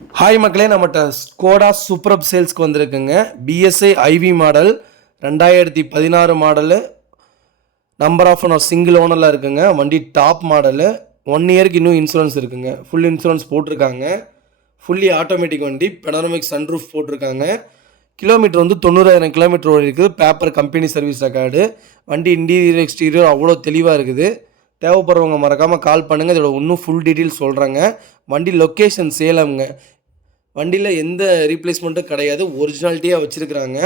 Hi மக்களே, நம்மகிட்ட Skoda super சேல்ஸ்க்கு வந்திருக்குங்க. BSI IV model 2016 model. Number of owner single ஓனரில் இருக்குங்க. வண்டி டாப் மாடலு. 1 இயருக்கு இன்னும் இன்சூரன்ஸ் இருக்குங்க. ஃபுல் இன்சூரன்ஸ் போட்டிருக்காங்க. ஃபுல்லி ஆட்டோமேட்டிக் வண்டி. பெனாரமிக் சன்ரூஃப் போட்டிருக்காங்க. கிலோமீட்டர் வந்து 90,000 கிலோமீட்டர் ஓடி இருக்குது. Paper company service record. வண்டி இன்டீரியர் எக்ஸ்டீரியர் அவ்வளோ தெளிவாக இருக்குது. தேவைப்படுறவங்க மறக்காமல் கால் பண்ணுங்கள். இதோட இன்னும் ஃபுல் டீட்டெயில்ஸ் சொல்கிறேங்க. வண்டி லொக்கேஷன் சேலம்ங்க. வண்டியில் எந்த ரீப்ளேஸ்மெண்ட்டும் கிடையாது, ஒரிஜினாலிட்டியாக வச்சுருக்குறாங்க.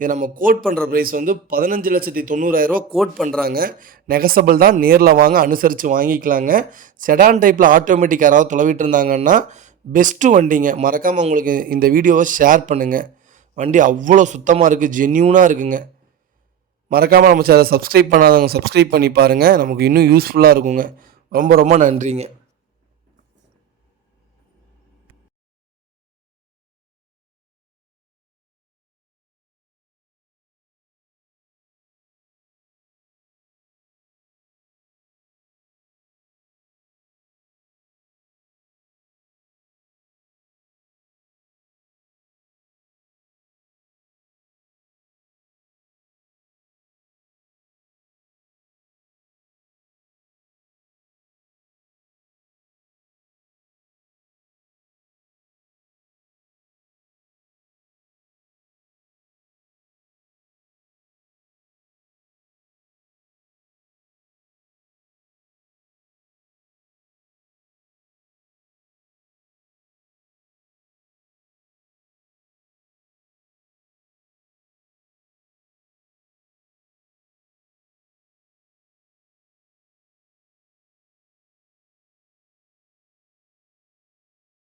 இதை நம்ம கோட் பண்ணுற ப்ரைஸ் வந்து 15,90,000 கோட் பண்ணுறாங்க. நெகசபிள் தான், நேரில் வாங்க, அனுசரித்து வாங்கிக்கலாங்க. செடான் டைப்பில் ஆட்டோமேட்டிக் யாராவது தொலைவிட்டு இருந்தாங்கன்னா பெஸ்ட்டு வண்டிங்க. மறக்காமல் உங்களுக்கு இந்த வீடியோவை ஷேர் பண்ணுங்கள். வண்டி அவ்வளோ சுத்தமாக இருக்குது, ஜென்யூனாக இருக்குங்க. மறக்காமல் நம்ம சேனலை சப்ஸ்கிரைப் பண்ணாதவங்க சப்ஸ்கிரைப் பண்ணி பாருங்கள். நமக்கு இன்னும் யூஸ்ஃபுல்லாக இருக்குங்க. ரொம்ப ரொம்ப நன்றிங்க.